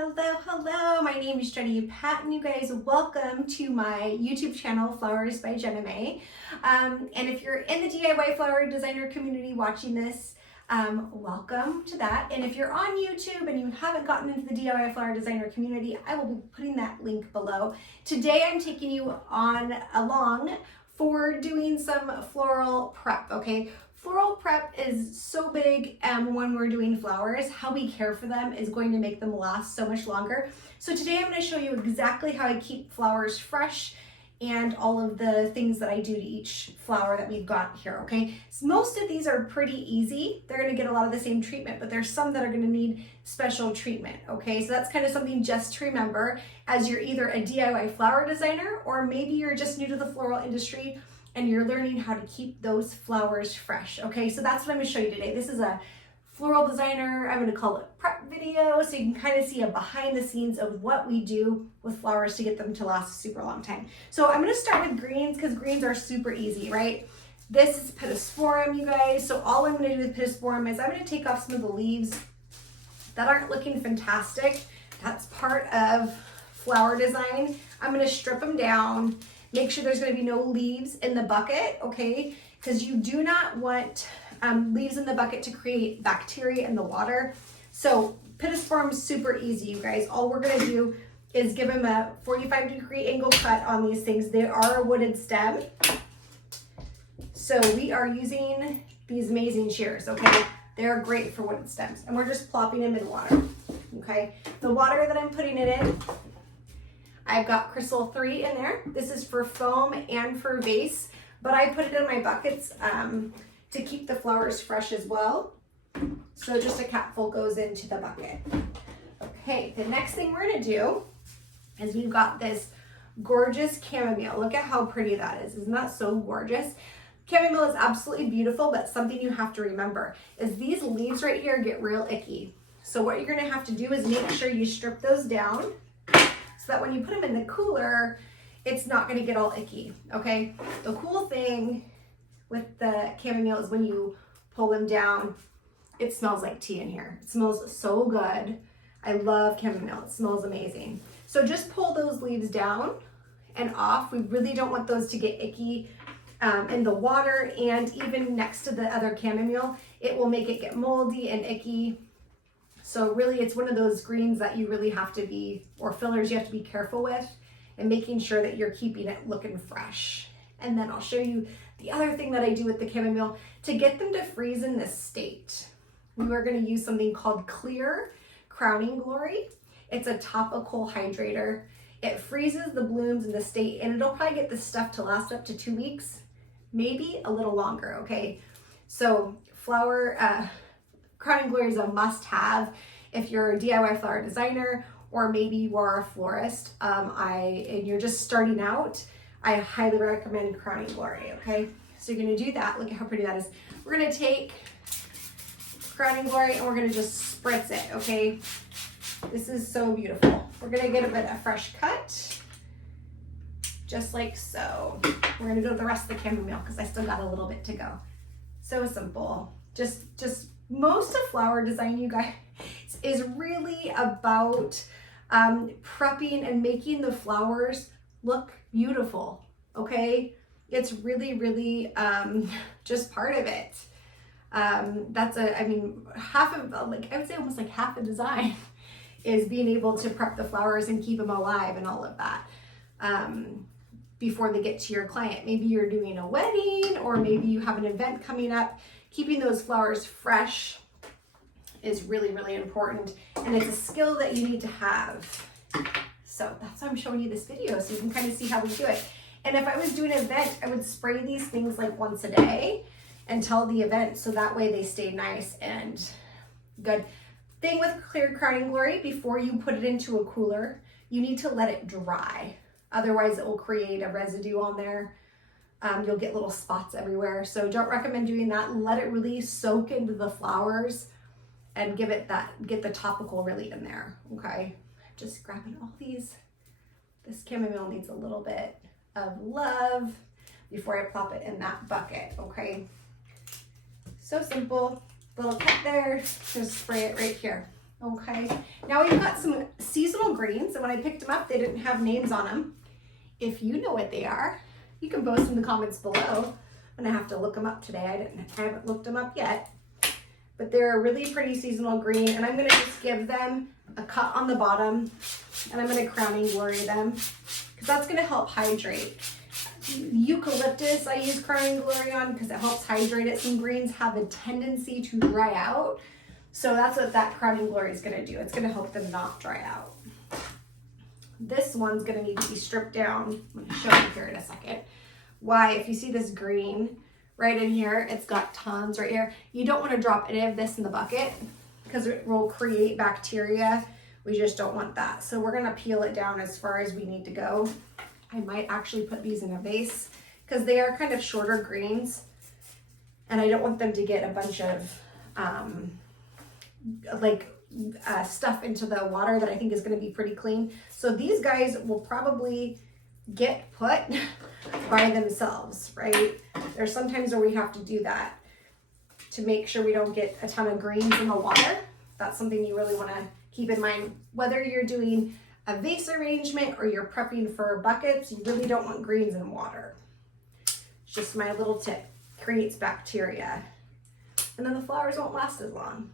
Hello, my name is Jenny Pat, and you guys, welcome to my YouTube channel, Flowers by Jenna May. And if you're in the DIY flower designer community watching this, welcome to that. And if you're on YouTube and you haven't gotten into the DIY flower designer community, I will be putting that link below. Today I'm taking you along for doing some floral prep, okay? Floral prep is so big when we're doing flowers. How we care for them is going to make them last so much longer. So today I'm going to show you exactly how I keep flowers fresh and all of the things that I do to each flower that we've got here, okay? So most of these are pretty easy. They're going to get a lot of the same treatment, but there's some that are going to need special treatment, okay? So that's kind of something just to remember as you're either a DIY flower designer or maybe you're just new to the floral industry and you're learning how to keep those flowers fresh, okay? So that's what I'm gonna show you today. This is a floral designer, I'm gonna call it prep video, so you can kind of see a behind the scenes of what we do with flowers to get them to last a super long time. So I'm gonna start with greens because greens are super easy, right? This is pittosporum, you guys. So all I'm gonna do with pittosporum is I'm gonna take off some of the leaves that aren't looking fantastic. That's part of flower design. I'm gonna strip them down. Make sure there's going to be no leaves in the bucket, okay? Because you do not want leaves in the bucket to create bacteria in the water. So pittosporum is super easy, you guys. All we're going to do is give them a 45-degree angle cut on these things. They are a wooded stem. So we are using these amazing shears, okay? They're great for wooded stems. And we're just plopping them in water, okay? The water that I'm putting it in, I've got Crystal 3 in there. This is for foam and for vase, but I put it in my buckets to keep the flowers fresh as well. So just a capful goes into the bucket. Okay, the next thing we're gonna do is we've got this gorgeous chamomile. Look at how pretty that is. Isn't that so gorgeous? Chamomile is absolutely beautiful, but something you have to remember is these leaves right here get real icky. So what you're gonna have to do is make sure you strip those down, so that when you put them in the cooler, it's not gonna get all icky, okay? The cool thing with the chamomile is when you pull them down, it smells like tea in here. It smells so good. I love chamomile, it smells amazing. So just pull those leaves down and off. We really don't want those to get icky in the water, and even next to the other chamomile, it will make it get moldy and icky. So really it's one of those greens that you really have to be, or fillers you have to be careful with and making sure that you're keeping it looking fresh. And then I'll show you the other thing that I do with the chamomile to get them to freeze in this state. We are gonna use something called Clear Crowning Glory. It's a topical hydrator. It freezes the blooms in the state, and it'll probably get this stuff to last up to 2 weeks, maybe a little longer, okay? So Crowning Glory is a must-have if you're a DIY flower designer or maybe you are a florist and you're just starting out. I highly recommend Crowning Glory, okay? So you're gonna do that. Look at how pretty that is. We're gonna take Crowning Glory and we're gonna just spritz it, okay? This is so beautiful. We're gonna get a bit of fresh cut, just like so. We're gonna go to the rest of the chamomile because I still got a little bit to go. So simple. Just most of flower design, you guys, is really about prepping and making the flowers look beautiful, okay? It's really just part of it. Half of, I would say almost like half the design is being able to prep the flowers and keep them alive and all of that before they get to your client. Maybe you're doing a wedding or maybe you have an event coming up. Keeping those flowers fresh is really important, and it's a skill that you need to have. So that's why I'm showing you this video, so you can kind of see how we do it. And if I was doing an event, I would spray these things like once a day until the event, so that way they stay nice and good. Thing with Clear Crowning Glory, before you put it into a cooler, you need to let it dry. Otherwise it will create a residue on there. You'll get little spots everywhere. So don't recommend doing that. Let it really soak into the flowers and get the topical really in there, okay? Just grabbing all these. This chamomile needs a little bit of love before I plop it in that bucket, okay? So simple, little cut there, just spray it right here. Okay, now we've got some seasonal greens, and when I picked them up, they didn't have names on them. If you know what they are, you can post in the comments below. I'm gonna have to look them up today. I haven't looked them up yet, but they're a really pretty seasonal green, and I'm gonna just give them a cut on the bottom, and I'm gonna crowning glory them, because that's gonna help hydrate. Eucalyptus I use crowning glory on because it helps hydrate it. Some greens have a tendency to dry out. So that's what that crowning glory is gonna do. It's gonna help them not dry out. This one's gonna need to be stripped down. I'm gonna show you here in a second. Why, if you see this green right in here, it's got tons right here. You don't wanna drop any of this in the bucket because it will create bacteria. We just don't want that. So we're gonna peel it down as far as we need to go. I might actually put these in a vase because they are kind of shorter greens and I don't want them to get a bunch of stuff into the water that I think is going to be pretty clean. So these guys will probably get put by themselves, right? There's sometimes where we have to do that to make sure we don't get a ton of greens in the water. That's something you really want to keep in mind. Whether you're doing a vase arrangement or you're prepping for buckets, you really don't want greens in water. It's just my little tip. Creates bacteria. And then the flowers won't last as long.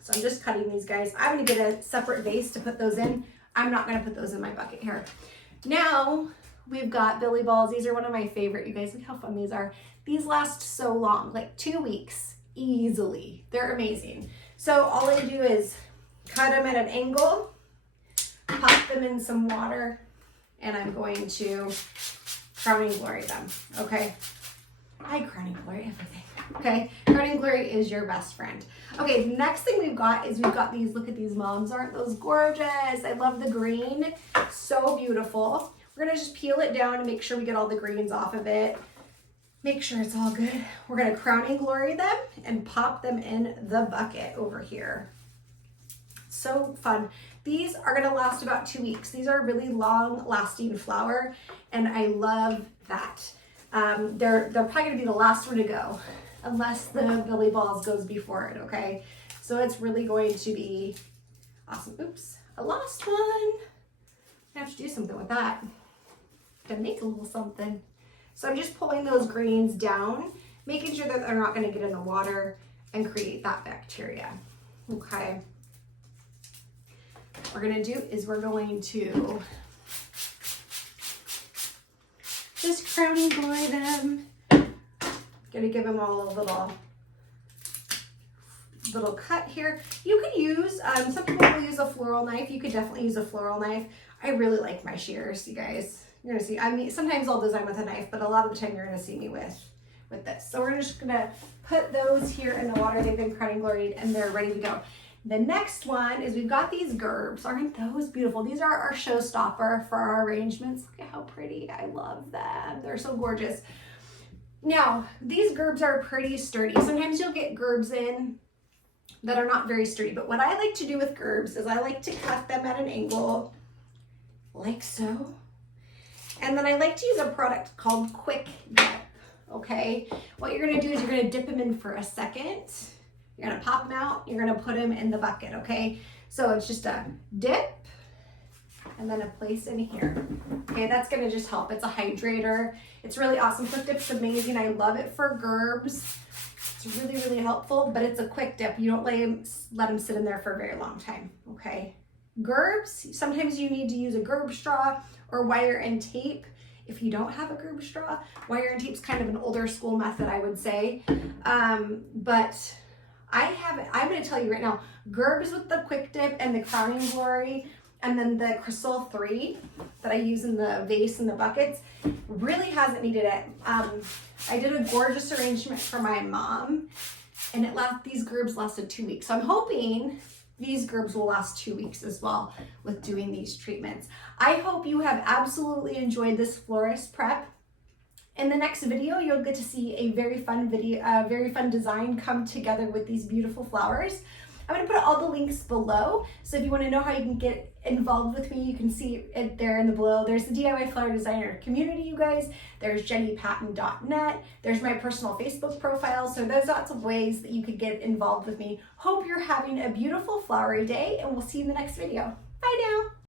So I'm just cutting these guys. I'm gonna get a separate vase to put those in. I'm not gonna put those in my bucket here. Now we've got Billy Balls. These are one of my favorite. You guys, look how fun these are. These last so long, like 2 weeks, easily. They're amazing. So all I do is cut them at an angle, pop them in some water, and I'm going to crowning glory them, okay? I crowning glory everything, okay? Crowning glory is your best friend. Okay, the next thing we've got these, look at these mums, aren't those gorgeous? I love the green, so beautiful. We're gonna just peel it down and make sure we get all the greens off of it. Make sure it's all good. We're gonna crowning glory them and pop them in the bucket over here. So fun. These are gonna last about 2 weeks. These are a really long lasting flower and I love that. They're probably gonna be the last one to go unless the Billy Balls goes before it, okay? So it's really going to be awesome. Oops, I lost one. I have to do something with that. Gonna make a little something. So I'm just pulling those greens down, making sure that they're not gonna get in the water and create that bacteria, okay? What we're gonna do is we're going to just crowning glory them. Gonna give them all a little cut here. You could use, some people will use a floral knife. You could definitely use a floral knife. I really like my shears, you guys. You're gonna see, I mean, sometimes I'll design with a knife, but a lot of the time you're gonna see me with this. So we're just gonna put those here in the water. They've been crowning gloried and they're ready to go. The next one is we've got these gerbs. Aren't those beautiful? These are our showstopper for our arrangements. Look at how pretty. I love them. They're so gorgeous. Now, these gerbs are pretty sturdy. Sometimes you'll get gerbs in that are not very sturdy, but what I like to do with gerbs is I like to cut them at an angle like so. And then I like to use a product called Quick Dip, okay? What you're gonna do is you're gonna dip them in for a second. You're gonna pop them out, you're gonna put them in the bucket, okay? So it's just a dip and then a place in here. Okay, that's gonna just help. It's a hydrator. It's really awesome. Quick Dip's amazing. I love it for gerbs. It's really, really helpful, but it's a quick dip. You don't let them sit in there for a very long time, okay? Gerbs, sometimes you need to use a gerb straw or wire and tape. If you don't have a gerb straw, wire and tape's kind of an older school method, I would say. But I'm gonna tell you right now, gerbs with the Quick Dip and the Crowning Glory and then the Crystal 3 that I use in the vase and the buckets really hasn't needed it. I did a gorgeous arrangement for my mom and these gerbs lasted 2 weeks. So I'm hoping these gerbs will last 2 weeks as well with doing these treatments. I hope you have absolutely enjoyed this florist prep. In the next video, you'll get to see a very fun design come together with these beautiful flowers. I'm going to put all the links below. So if you want to know how you can get involved with me, you can see it there in the below. There's the DIY Flower Designer community, you guys. There's jennypatton.net. There's my personal Facebook profile. So there's lots of ways that you could get involved with me. Hope you're having a beautiful flowery day, and we'll see you in the next video.